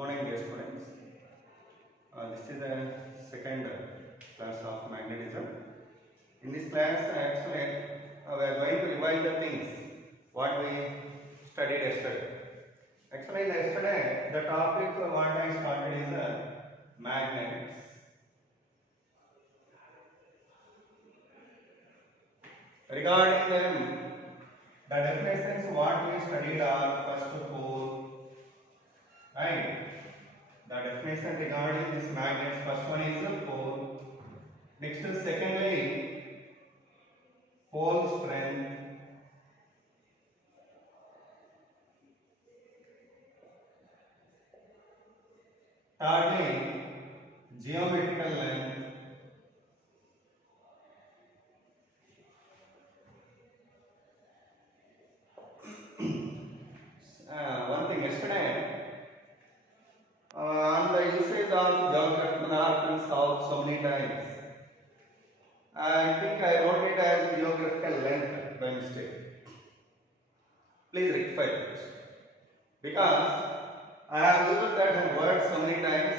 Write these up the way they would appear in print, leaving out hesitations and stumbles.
morning, dear students. This is the second class of magnetism. In this class, actually, we are going to revise the things what we studied yesterday. Actually, yesterday the topic what I started is magnets. Regarding them, the definitions what we studied are first pole, right? The definition regarding this magnets, first one is a pole. Next is secondly, pole strength. Thirdly, geometrical length. One thing yesterday, on the usage of geographical mark we saw so many times. I think I wrote it as geographical length by mistake. Please rectify it. Because I have used that word so many times,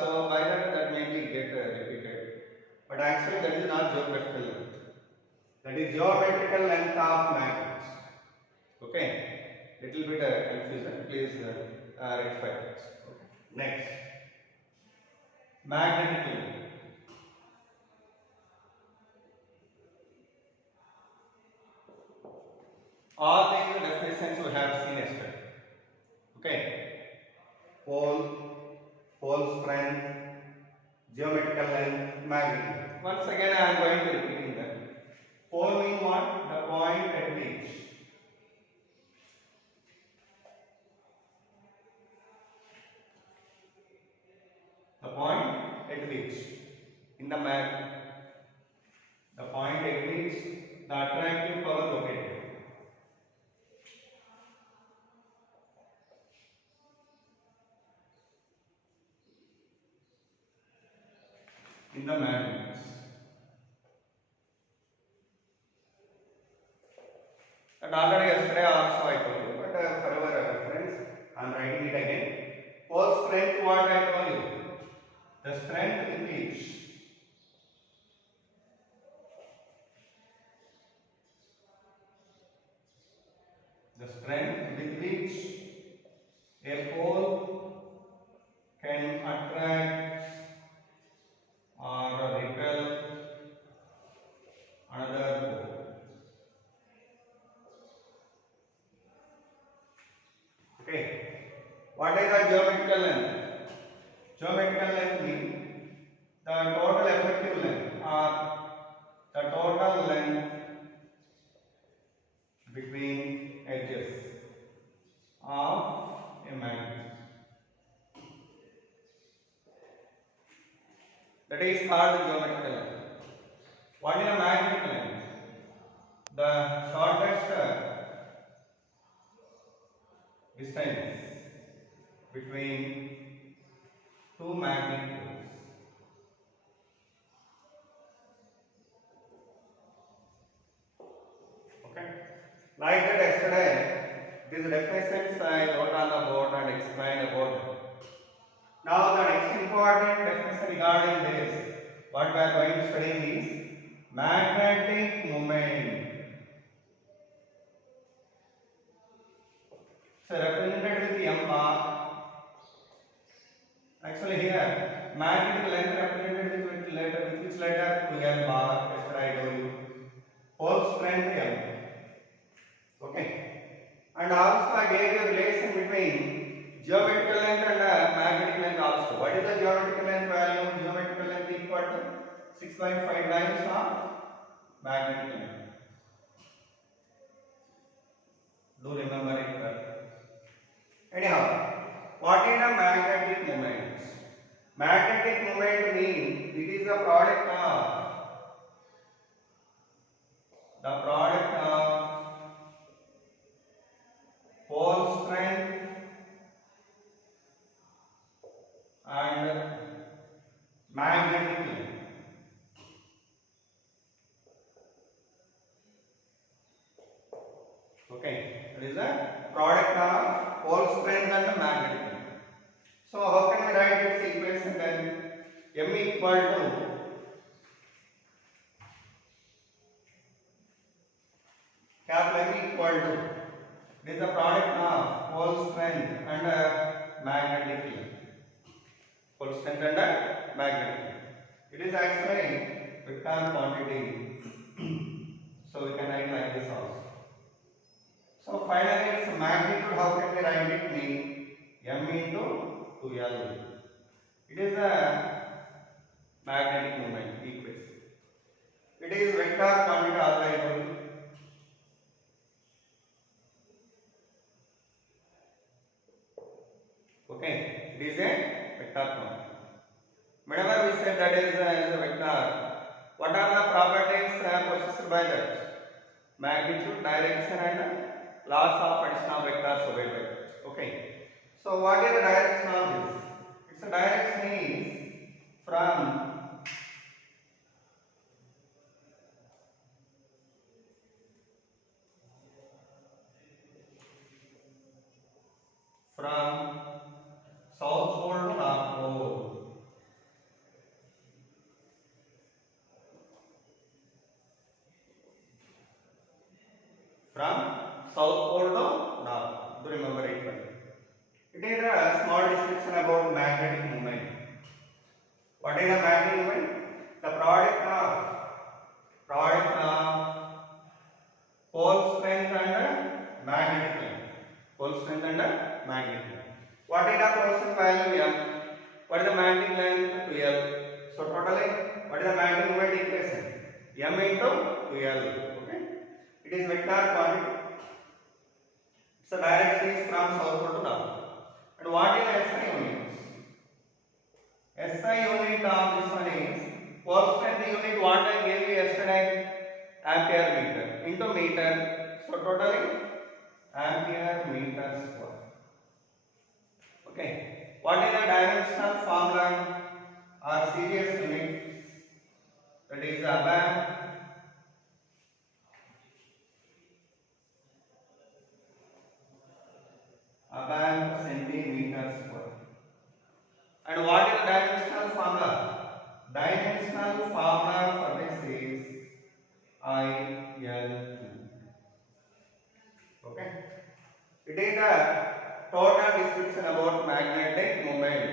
so by that may be get repeated. But actually that is not geographical length. That is geometrical length of magnets. Okay. Little bit confusion. Please rectify it. Okay. Next. Magnetic length. All these definitions we have seen yesterday. Okay. Pole strength, geometrical length, magnetic. Once again I am going to repeating them. Pole means what? The point at which in the magnet, the point at which the attractive power located. In the magnets. And already yesterday also I told you, but for our reference, I am writing it again. Pole strength, what I told you? The strength with which a pole can attract or repel another pole. Okay. What is the geometrical length? Geometrical length means the total effective length or the total length between edges of a magnet. That is called geometrical length. What is a magnetic length? The shortest distance between two magnet poles. Okay. Like that yesterday, these definitions I wrote on the board and explained about them. Now the next important definition regarding this, what we are going to study is magnetic moment. So represented with M bar. Actually here, magnetic length represented with which letter? To M bar. Yesterday I told you. Pole strength M. Okay. And also I gave you a relation between geometrical length and magnetic length also. What is the geometrical length value? Geometrical length equal to 6.5 times of magnetic length. Do remember it well. Anyhow, what is a magnetic moment? Magnetic moment means it is the product of pole strength and magnetic length. Okay, that is the product of pole strength and magnetic length. So how can we write its equation then? M equal to capital M equal to, it is the product of pole strength and magnetic field. Pole strength and magnetic field. It is actually vector quantity. So we can write like this also. So finally its magnitude, how can we write it? Mean M into 2L. It is a magnetic moment equation. It is vector quantity already. Okay, it is a vector quantity. Whenever we say that is a vector, what are the properties possessed by that? Magnitude, direction, and loss of additional vectors obeyed by that. Okay. So what is the direction of this? Its direction is from south pole to north pole. From south pole to north. Do remember it well. It is a small description about magnetic moment. What is the magnetic moment? The product of pole strength and magnetic length. Pole strength and magnetic length. What is the pole strength value M? What is the magnetic length 2L? So totally, what is the magnetic moment equation? M into 2L. Okay. It is vector quantity. So direction is from south pole to north. And what is the SI units? SI unit of this one is pole strength unit. What I gave you yesterday? Ampere meter into meter. So totally ampere meter square. Okay. What is the dimensional formula or series units? That is above centimeter square. And what is the dimensional formula? Dimensional formula for this is IL2. Okay. It is the total description about magnetic moment.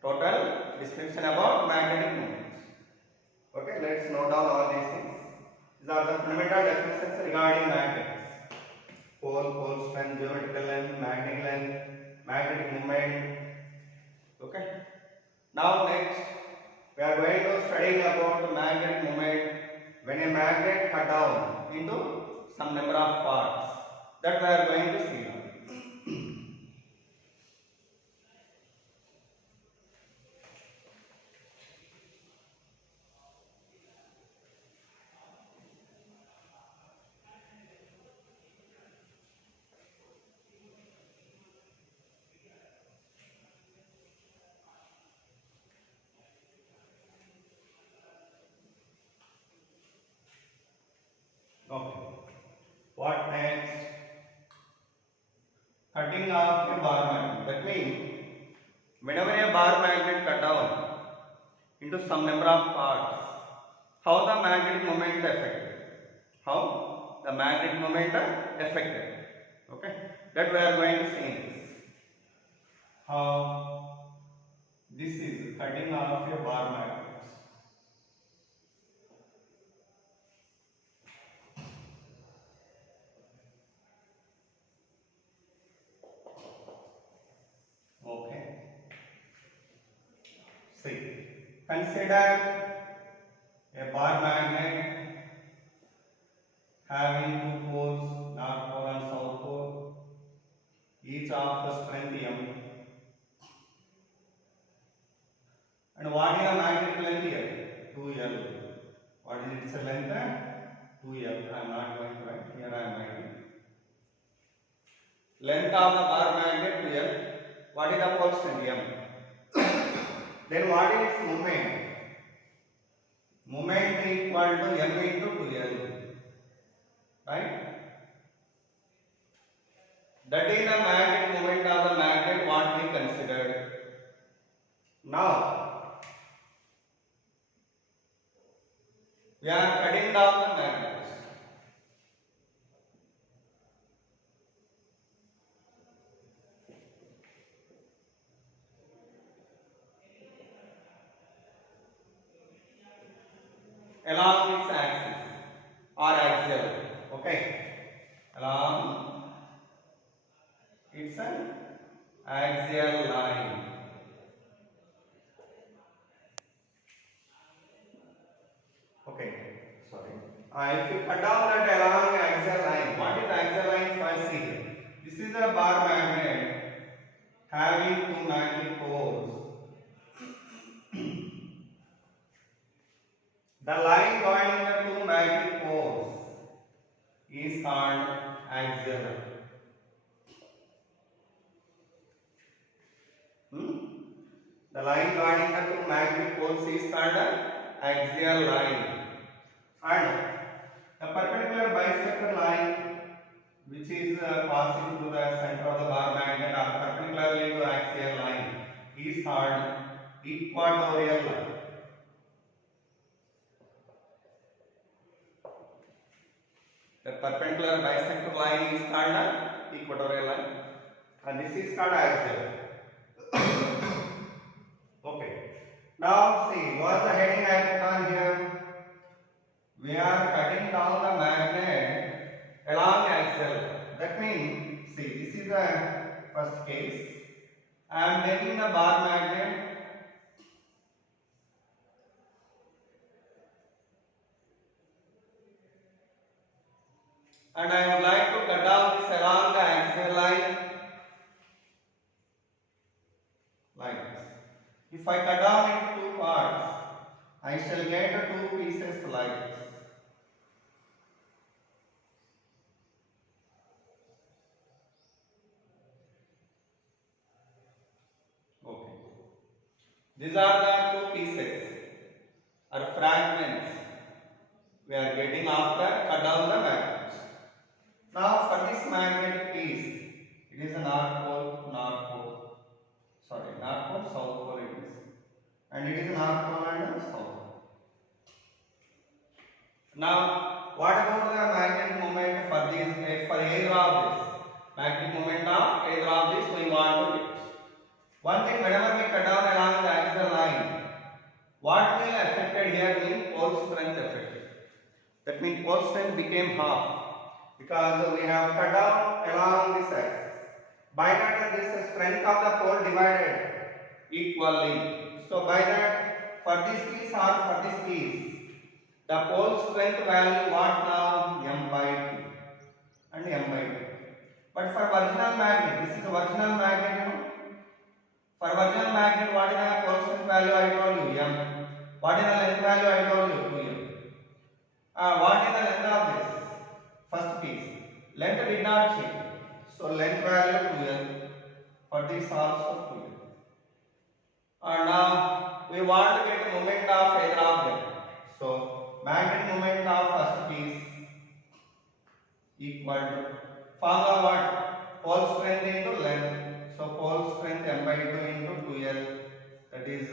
Total description about magnetic moments. Okay, let's note down all these things. These are the fundamental definitions regarding magnets. Pole strength, geometrical length, magnetic moment. Okay. Now next, we are going to study about the magnetic moment when a magnet cut down into some number of parts. That we are going to see now. Okay. What next? Cutting off a bar magnet. That means whenever a bar magnet cut down into some number of parts, how the magnetic moment affected? How the magnetic moment affected? Okay, that we are going to see in this. How this is cutting off a bar magnet. Okay. See, consider a bar magnet having two poles, north pole and south pole, each of strength M. And what is the magnetic length here? 2L. What is its length? 2L. I am not going to write here. I am writing. Length of the bar magnet 2L. What is the pole strength M? Then what is its moment? Moment equal to M into 2L. Right? That is the magnetic moment of the magnet what we considered. Now we are cutting down the magnets. Along its axis or axial. Okay. Along its axial line. Okay. Sorry. If you cut down that along axial line, what is axial line? First see here. This is a bar magnet having two magnetic poles. The line joining the two magnetic poles is called axial line. The line joining the two magnetic poles is called axial line. And the perpendicular bisector line, which is passing through the center of the bar magnet or perpendicularly to axial line, is called equatorial line. The perpendicular bisector line is called equatorial line, and this is called axial. Okay. Now see, what's the heading I put on here? We are cutting down the magnet along axial. That means, see, this is the first case. I am taking the bar magnet and I would like to cut down this along the axial line like this. If I cut down into two parts, I shall get two pieces like this. Okay. These are the two pieces or fragments we are getting after cut down the magnets. Now for this magnet piece, it is a north pole, south pole it is. And it is a north pole and a south pole. Now what about the magnetic moment for this, for either of this? Magnetic moment of either of this we want to get. One thing, whenever we cut down along the axial line, what will affected here means pole strength affected. That means pole strength became half because we have cut down along this axis. By that, this strength of the pole divided equally. So by that, for this piece or for this piece, the pole strength value what now? M by 2 and M by 2. But for original magnet, this is original magnet, you know. For original magnet, what is the pole strength value I told you? M. What is the length value I told you? 2M. What is the length of this? First piece. Length did not change. So length value 2L. For this also 2L. Now we want to get the moment of either of them. So magnetic moment of first piece equal to formula what? Pole strength into length. So pole strength M by 2 into 2L. That is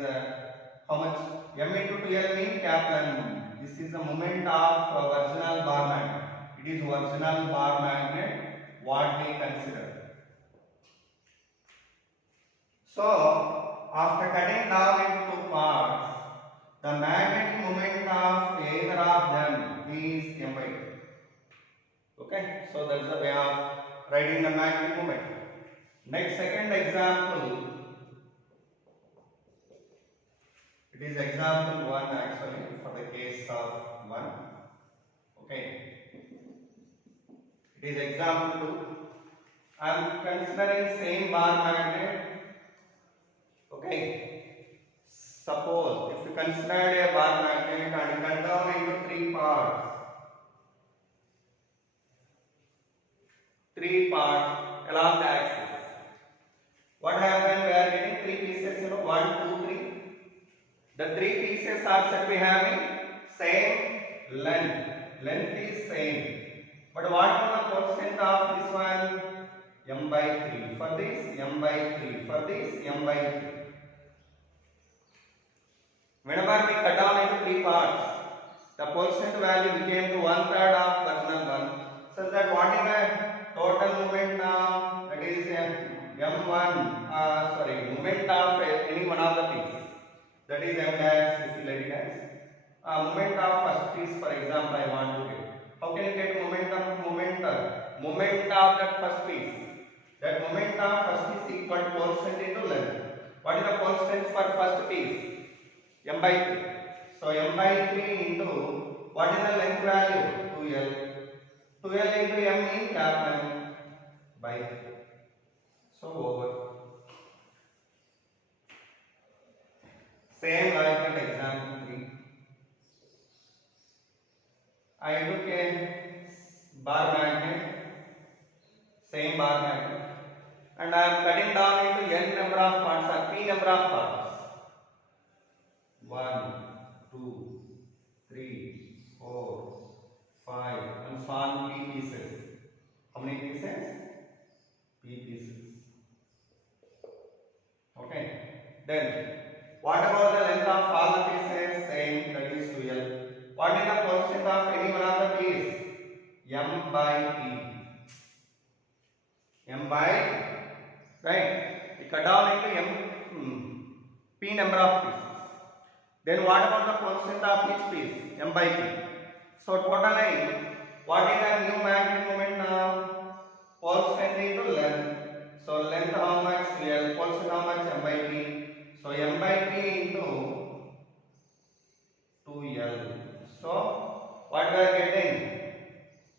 how much? M into 2L means Kaplan moment. This is the moment of original bar magnet. It is original bar magnet what we consider. So after cutting down into two parts, the magnetic moment of either of them is M by 2. Okay, so that's the way of writing the magnetic moment. Next, second example. It is example 1 actually for the case of 1. Okay. It is example 2. I am considering same bar magnet. Okay. Suppose if you consider a bar magnet and cut down into three parts. Along the axis. What happened? We are getting three pieces, you know, 1, 2, 3. The three pieces are said to be having same length. Length is same. But what is the pole strength of this one? M by 3. For this, M by 3. For this, M by 3. Whenever we cut down into three parts, the percent value became to 1/3 of original one. So that what is the total moment now? That is m1. Moment of any one of the piece. That is m dash. This is like as moment of first piece. For example, I want to get. How can you get moment of that first piece? That moment of first piece equal to percent into length. What is the percent for first piece? M by 3. So m by 3 into what is the length value? 2l. 2l into m in cap m by 3. So over. Same like that example 3. I took a bar magnet, same bar magnet, and I am cutting down into n number of parts or p number of parts. 1, 2, 3, 4, 5, and so on p pieces. How many pieces? P pieces. Okay. Then what about the length of all the pieces? Same, that is 2l. What is the percent of any one of the piece? M by p. M by, right? We cut down into p number of pieces. Then what about the percent of each piece? M by p. So totally, what is the new magnetic moment now? Percent into length. So length how much? 2l. Percent how much? M by p. So m by p into 2l. So what we are getting?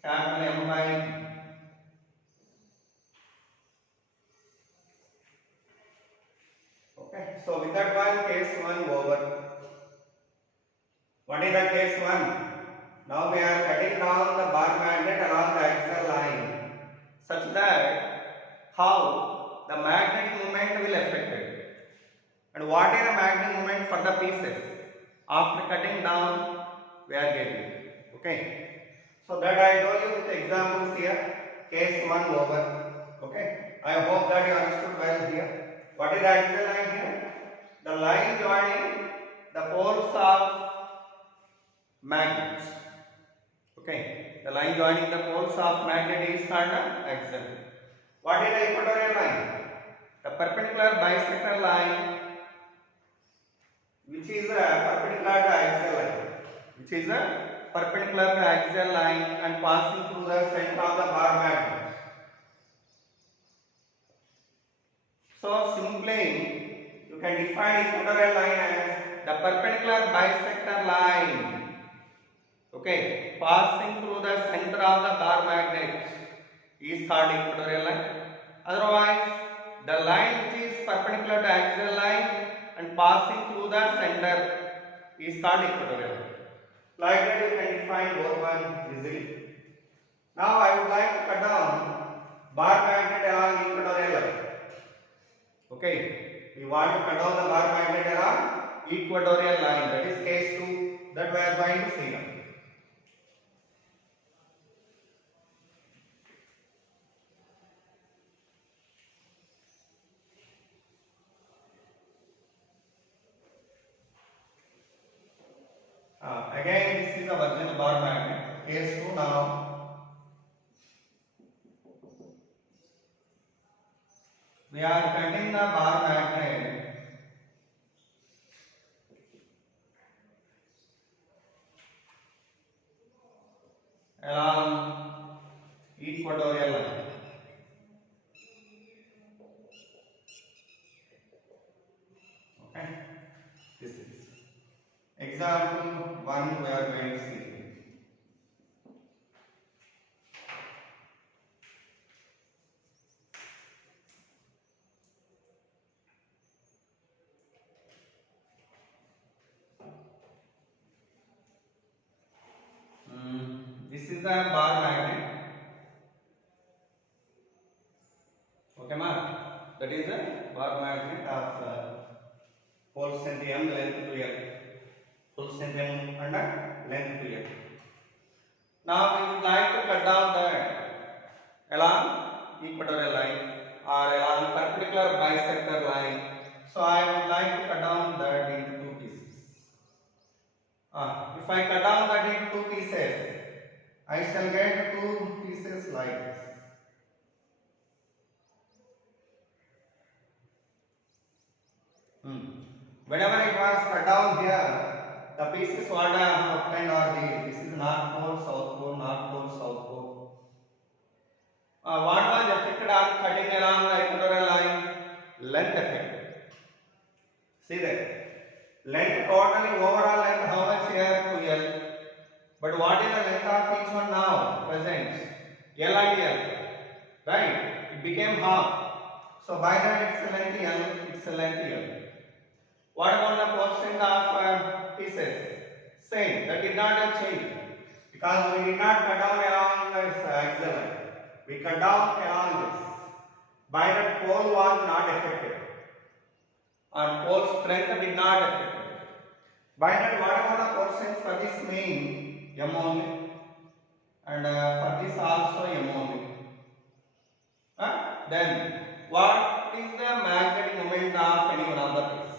Capital M by p. Okay. So with that one, case 1 over. What is the case 1? Now we are cutting down the bar magnet along the axial line such that how the magnetic moment will affect it. And what is the magnetic moment for the pieces? After cutting down, we are getting. Okay. So that I told you with examples here. Case 1 over. Okay. I hope that you understood well here. What is the axial line here? The line joining the poles of magnets. Okay. The line joining the poles of magnet is called the axial. What is the equatorial line? The perpendicular bisector line, which is a perpendicular to axial line. Which is a perpendicular to axial line and passing through the center of the bar magnet. So simply you can define equatorial line as the perpendicular bisector line, okay, passing through the center of the bar magnet is called equatorial line. Otherwise, the line which is perpendicular to axial line and passing through the center is called equatorial line. Like that you can define both one easily. Now I would like to cut down bar magnet along equatorial line. Okay, we want to cut down the bar magnet along equatorial line. That is case 2 that we are going to see now. Again, this is the original bar magnet. Case 2 now. We are cutting the bar magnet along equatorial line. Okay, this is example 1 we are going to see. This is the bar magnet. Okay, ma? That is the bar magnet of full centimeter length to l. Full centimeter and length to l. Now we would like to cut down that along equatorial line or along perpendicular bisector line. So I would like to cut down that into 2 pieces. If I cut down that into two pieces, I shall get two pieces like this. Whenever it was cut down here, the pieces what I have obtained are these. This is North Pole, South Pole, North Pole, South Pole. What was affected on cutting along the equatorial line? Length effect. See that? Length totally overall length how much here? 2L. But what is the length of each one now? Present. L and L. Right? It became half. So by that it's a length L. It's a length L. What about the quotient of pieces? Same. That did not change. Because we did not cut down along this axle line. We cut down along this. By that pole was not affected. And pole strength did not affect it. By that what about the quotient for this main? M only. And for this also M only. Then what is the magnetic moment of any one of the piece?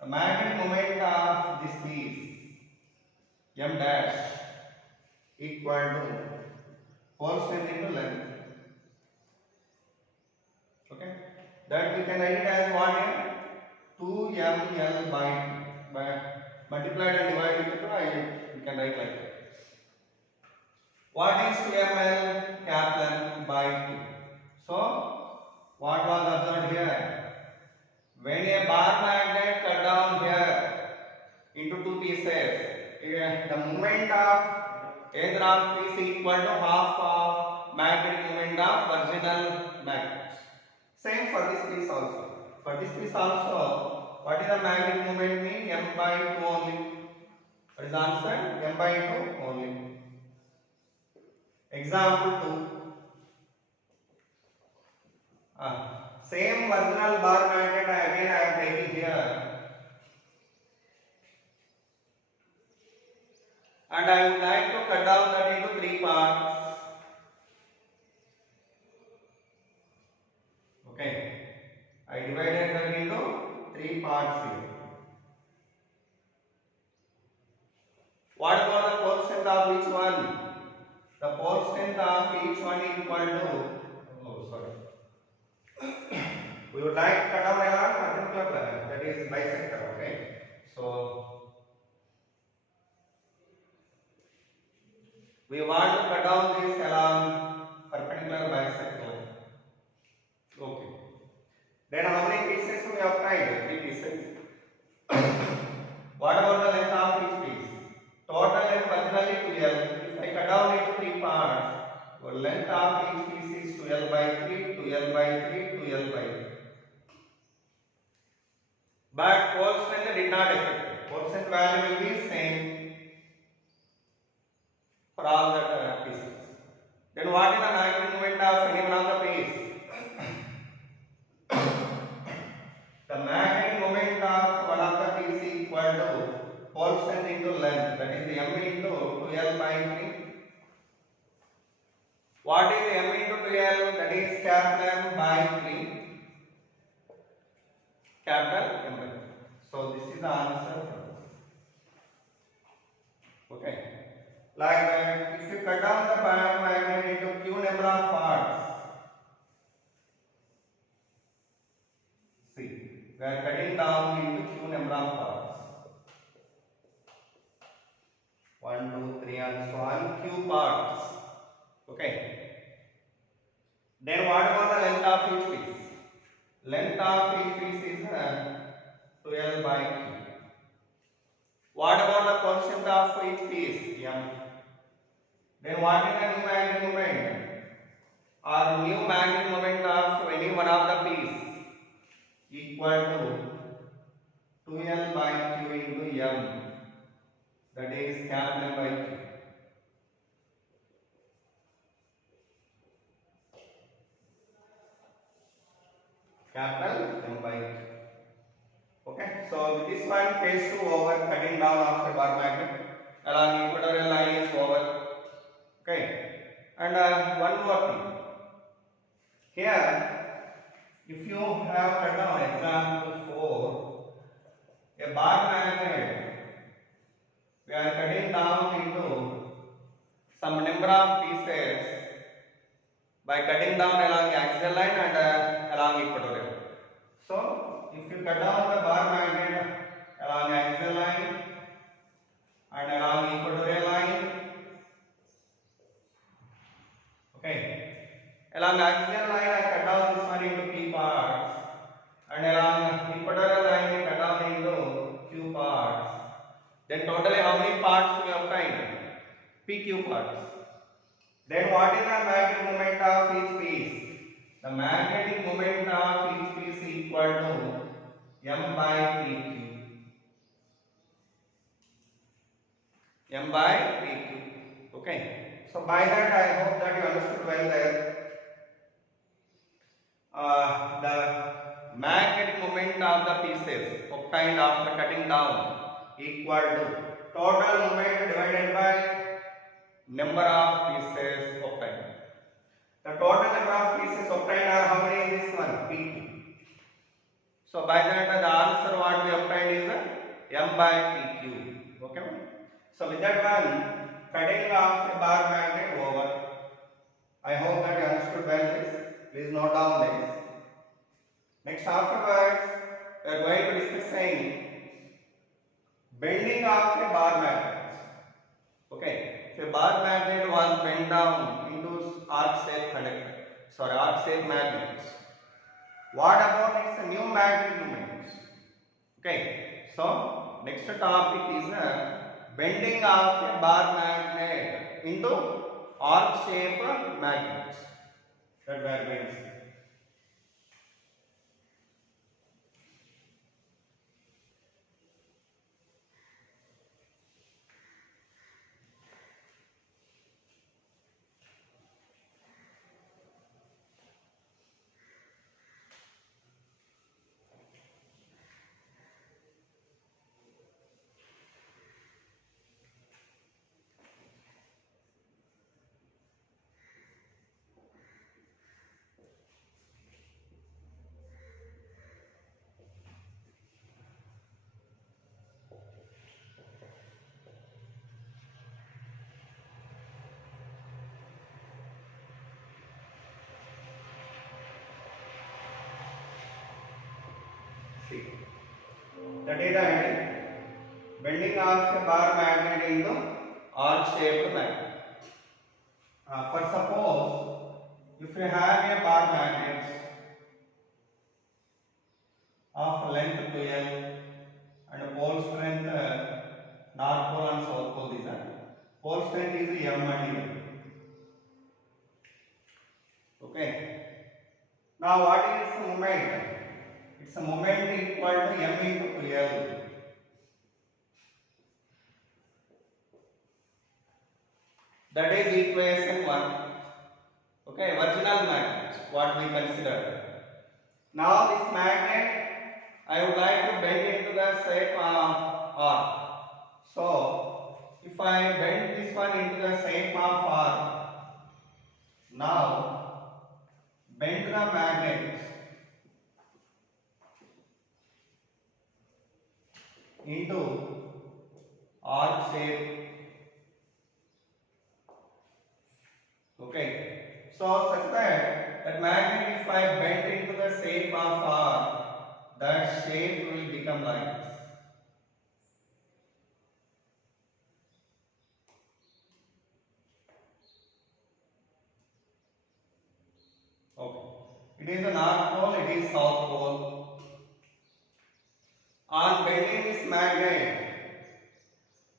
The magnetic moment of this piece M dash equal to pole strength into length. Okay, that we can write it as what here? 2ml by multiplied and divided with 2, we can write like that. What is 2ml cap length by 2? So what was observed here? When a bar magnet cut down here into two pieces, the moment of either of piece equal to half of magnetic moment of original magnet. Same for this piece also. For this piece also, what is the magnetic moment mean? M by 2 only. What is the answer? M by 2 only. Example 2. Same original bar magnet again I am taking here. And I would like to cut down that into 3 parts. Okay. I divided that into 3 parts here. What about the pole strength of each one? The pole strength of each one equal to, we would like to cut down along perpendicular line, that is bisector, okay? So we want to cut down this along perpendicular bisector line. Okay. Then how many pieces we have tried? 3 pieces. What about the length of each piece? Total length originally 2L. If I cut down into 3 parts, the length of each piece is 2L by 3, 2L by 3, 2L by 3. But pole strength did not affect it. Pole strength value will be same for all the pieces. Then what is the magnetic moment of any one of the piece? The magnetic moment of one of the piece equal to pole strength into length, that is M into 2L by 3. What is M into 2L? That is capital M by 3. Capital M by 3. So this is the answer for this. Okay. Like that, if you cut down the magnet into Q number of parts, see, we are cutting down into Q number of parts. 1, 2, 3 and so on, Q parts. Okay. Then what about the length of each piece? Length of each piece is 12 by Q. What about the quotient of each piece? M. Then what is the new magnetic moment? Or new magnetic moment of any one of the piece equal to 2L by Q into M. That is capital M by Q. Capital M by Q. Okay, so with this one, phase 2 over, cutting down of the bar magnet along equatorial line is over. Okay, and one more thing. Here, if you have cut down example 4, a bar magnet, we are cutting down along axial line and along equatorial. So if you cut down the bar magnet along axial line and along equatorial line, okay, along axial line I cut down this one into p parts, and along equatorial line I cut down into q parts. Then totally how many parts we obtained? PQ parts. Then what is the magnetic moment of each piece? The magnetic moment of each piece is equal to m by pq. M by pq. Okay. So by that I hope that you understood well there. The magnetic moment of the pieces obtained after cutting down equal to total moment divided by number of pieces obtained. The total number of pieces obtained are how many in this one? PQ. So by that the answer what we obtained is M by PQ. Okay. So with that one, cutting off a bar magnet over. I hope that you understood well this. Please note down this. Next afterwards, we are going to discussing bending of a bar magnet. Okay. So a bar magnet was bent down into arc-shaped conductor. Sorry, arc-shaped magnets. What about its new magnetic moments? Okay. So next topic is bending of a bar magnet into arc-shaped magnets. That we are going to see. See, that is the heading. Bending of a bar magnet into arc-shaped magnet. For suppose, if you have a bar magnet of length 12 and pole strength north pole and south pole, these are pole strength is m and n. Okay. Now what is its moment? Its moment equal to m into 12. That is equation 1. Okay, original magnet, what we consider. Now this magnet, I would like to bend into the shape of arc. So, if I bend this one into the shape of arc, now bend the magnet into arc shape. Okay. So such that magnet, if I bend into the shape of arc, that shape will become like this. Okay. It is a north pole, it is south pole. On bending this magnet,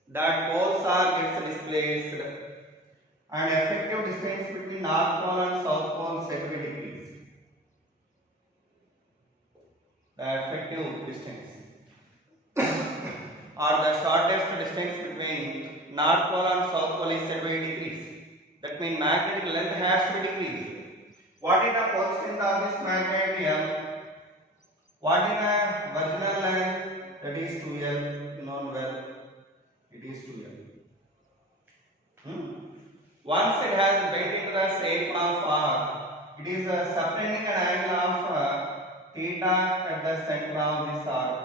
that poles are gets displaced and effective distance between north pole and south pole set to be decreased. The effective distance or the shortest distance between north pole and south pole is set to be decreased. That means magnetic length has to be decreased. What is the pole strength of this magnet here? What is the original length? That is 2L, known well. It is 2L. Once it has bent into the shape of arc, it is subtending an angle of theta at the center of this arc.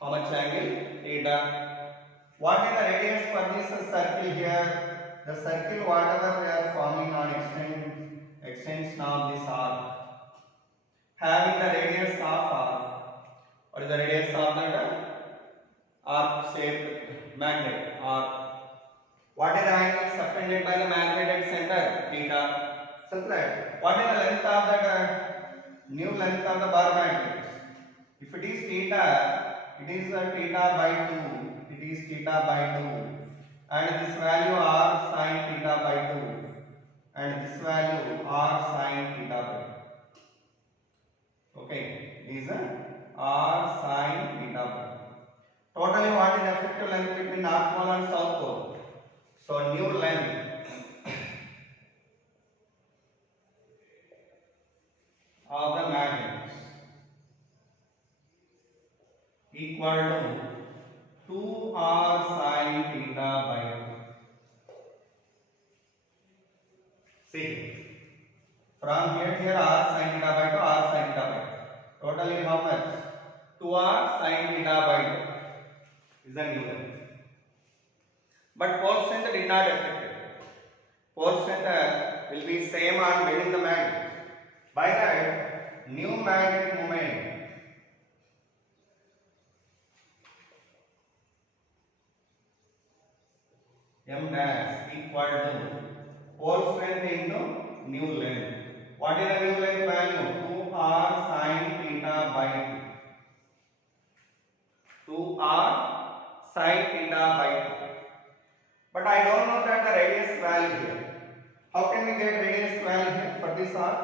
How much angle? Theta. What is the radius for this circle here? The circle whatever we are forming on extension of this arc, having the radius of arc. What is the radius of that arc shaped magnet arc? What is the angle subtended by the magnet at center? Theta. So that what is the length of that new length of the bar magnet? If it is theta, it is theta by 2. It is theta by 2. And this value r sin theta by 2. And this value r sin theta by 2. Okay, is r sin theta by 2. Totally, what is the effective length between north pole and south pole? So, new length of the magnets equal to 2r sin theta by 2. See, from here to here r sin theta by 2, r sin theta by 2. Totally how much? 2r sin theta by 2 is the new length. But pole strength did not affect it. Pole strength will be same on bending the magnet. By that, new magnetic moment m dash equal to pole strength into new length. What is the new length value? 2r sin theta by 2. 2r sin theta by 2. But I don't know that the radius value here. How can we get radius value here for this arc?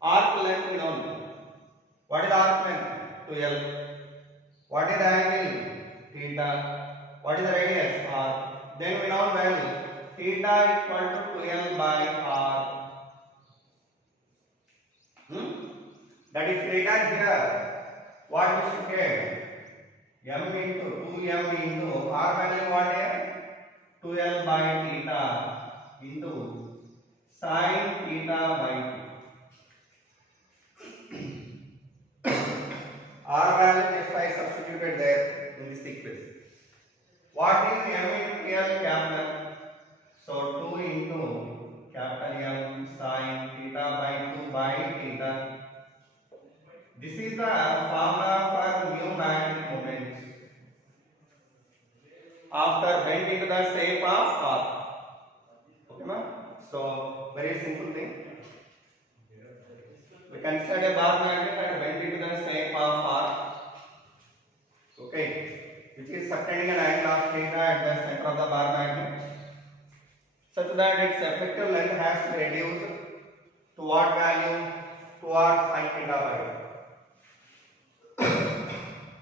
Arc length we don't know. What is the arc length? 2l. What is the angle? Theta. What is the radius? R. Then we know value. Theta equal to 2l by r. That is theta here. What we should get? M into 2m into r value what here? 2l by theta into sin theta by 2. R value just I substituted there in this equation. What is m into l capital? So 2 into capital M sin theta by 2 by theta. This is the formula for new magnetic moments after bent into the shape of arc. Okay, ma'am? So, very simple thing. We consider a bar magnet and bent into the shape of arc. Okay, which is subtending an angle of theta at the center of the bar magnet, such that its effective length has to be reduced to what value? Towards sin theta by 2.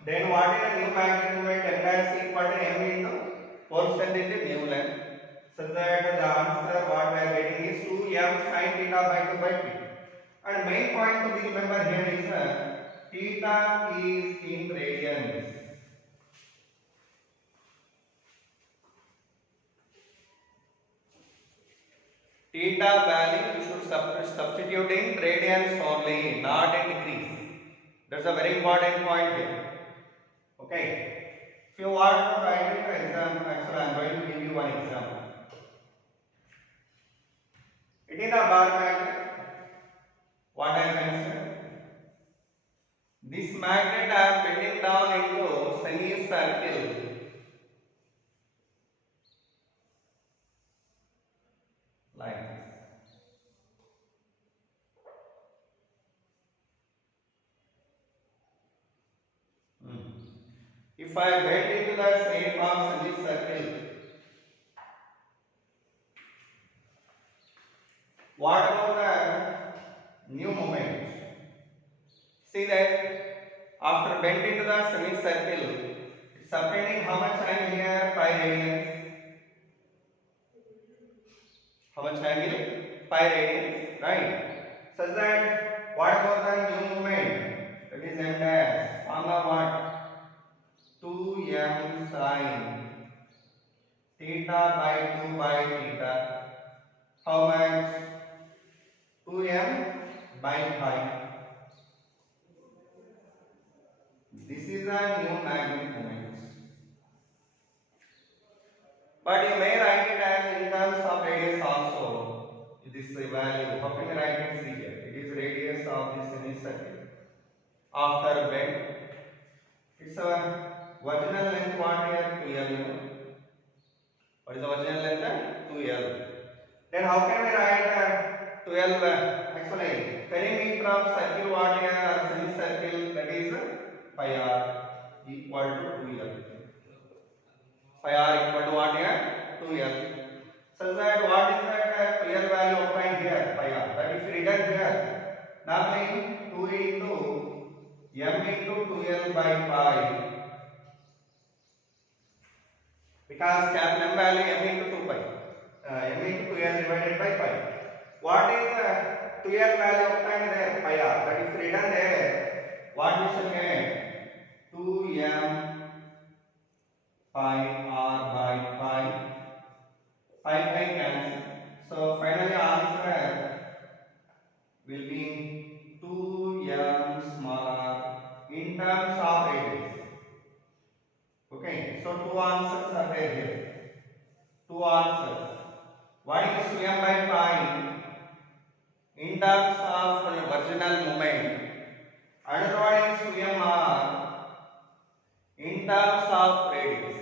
Then what is the new magnetic moment? M dash equal to m into pole strength into new length, such that the answer what we are getting is 2m sin theta by 2 by 3. And main point to be remember here is theta is in radians. Theta value you should substitute in radians only, not in degrees. That's a very important point here. Okay. If you want to write it example, actually I am going to give you one example. It is a bar magnet. What I mentioned. This magnet I am bending down into semicircle. Like this. If I bend into the shape of semicircle, what about the new moment? See that after bend into the semicircle, it's subtending how much angle here? Pi radians. How much angle? Pi radians, right? Such that what about the new moment? That is m dash on the what? 2m sin theta by 2 by theta. How much? 2m by pi. This is a new magnetic moment. But you may write it as in terms of radius also. This value, how can you write it? See here, it is radius of this semicircle. After bend, it's a original length what here 2l. What is the original length? 2l. Then how can we write 12? Actually, perimeter of circle what here or semicircle, that is pi r equal to 2l. Pi r equal to what here? 2l. Such that what is that 2l value obtained here? Pi r. That if written here, normally 2 into m into 2l by pi, because capital M value m into 2 pi, m into 2l divided by pi. What is the 2l value obtained there? Pi r. That is written there. What we shall get? 2m pi r by pi. Pi cancel. So finally answer will be 2m small r in terms of radius. Okay, so two answers are there here. Two answers. One is 2m by pi in terms of virginal moment. Another one is 2mr in terms of radius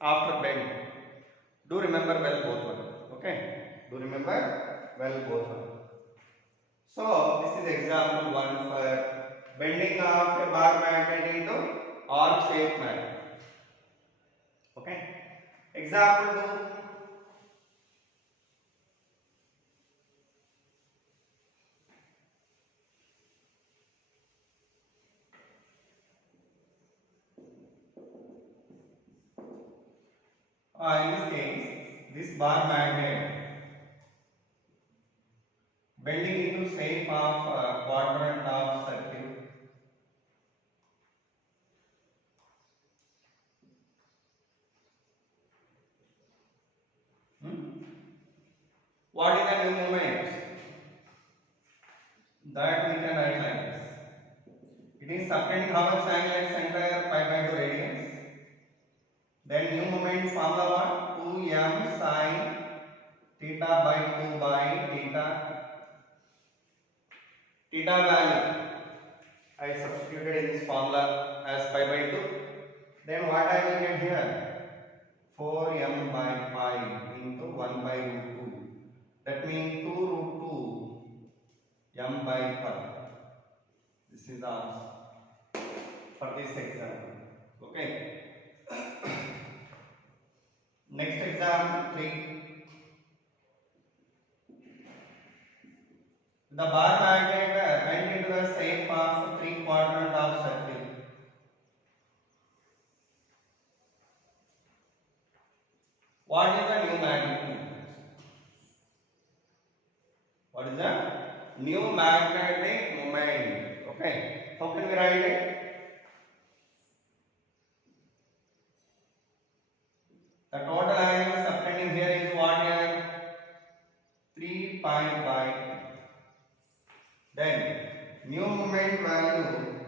after bend. Do remember well both one. Okay, do remember well both one. So this is example 1 for bending of a bar magnet into arc shaped magnet. Okay, example 2. In this case, this bar magnet bending into shape of quadrant of circle. What is the new moment? That we can write like this. It is subtending how much angle at center? Pi by 2 radians. Then new moment formula what? 2m sin theta by 2 by theta. Theta value I substituted in this formula as pi by 2. Then what I will get here? 4m by pi into 1 by root 2. That means 2 root 2 m by pi. This is the answer for this example. Okay. Next example 3. The bar magnet bent into the shape of 3 quadrant of circle. What is the new magnetic moment? What is the new magnetic moment? Okay. How can we write it? The total angle subtending here is what here? 3 pi by. Then new moment value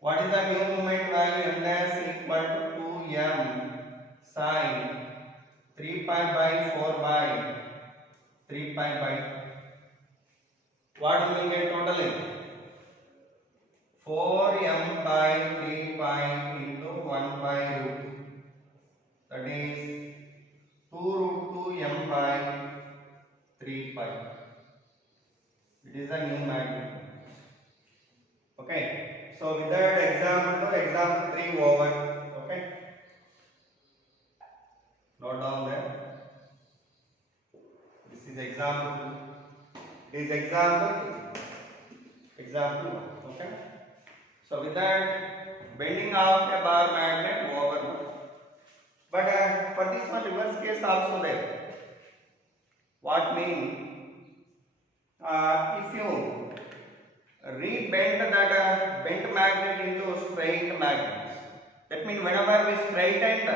what is the new moment value? M dash equal to 2m sin 3 pi by 4 by 3 pi by. What we will get totally? 4m by 3 pi into 1 by root. That is 2 root 2 m by 3 pi. It is a new magnet. Okay. So with that example 2, example 3 over. Okay. Note down there. This is example 2. This is example 2. Example 1. Okay. So with that bending of a bar magnet over. But for this one reverse case also there. What mean? If you rebend that bent magnet into straight magnets, that means whenever we straighten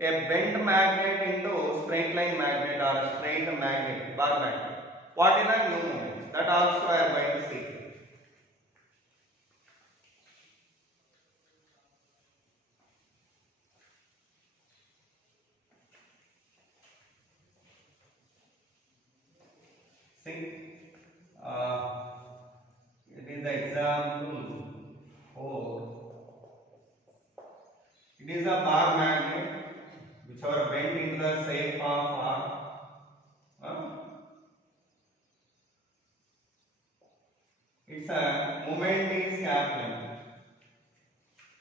a bent magnet into straight line magnet or straight magnet, bar magnet, what is the new moments? That also I am going to see. See, it is the example 4. It is a bar magnet which are bent into the shape of its movement is happening.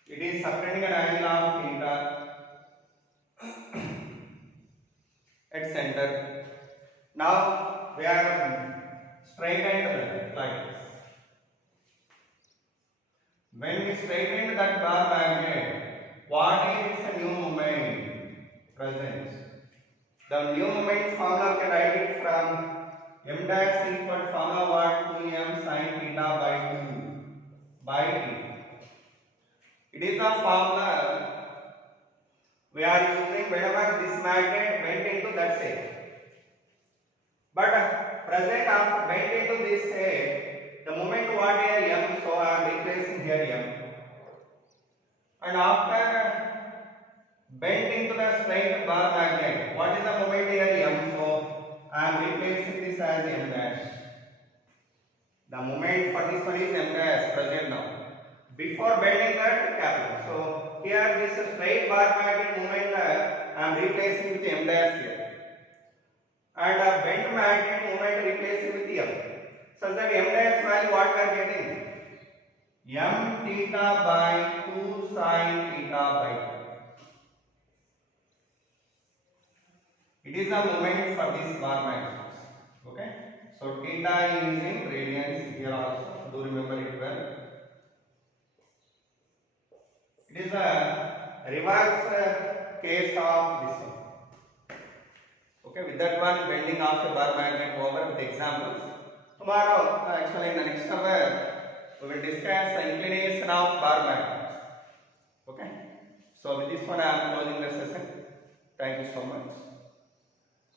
It is subtending an angle of theta at center. Now we are straightened like this. When we straighten that bar magnet, what is a new moment present? The new moment formula can write it from m dash equal formula what 2m sin theta by 2 by t. It is the formula we are using whenever this magnet bent into that shape. But present after bent into this shape, the moment what here m, so I am replacing here m. And after bent into the straight bar magnet, what is the moment here m? So I am replacing this as m dash. The moment for this one is m dash present now. Before bending that capital. So here this straight bar magnet moment I am replacing with m dash here. And a bent magnet moment replacing with m. Such that m dash value what we are getting? M theta by 2 sin theta by 2. It is a moment for this bar magnets. Okay. So theta is in radians here also. Do remember it well. It is a reverse case of this one. Okay, with that one bending of the bar magnet over with examples. Tomorrow, actually in the next hour, we will discuss the inclination of bar magnets. Okay. So with this one I am closing the session. Thank you so much.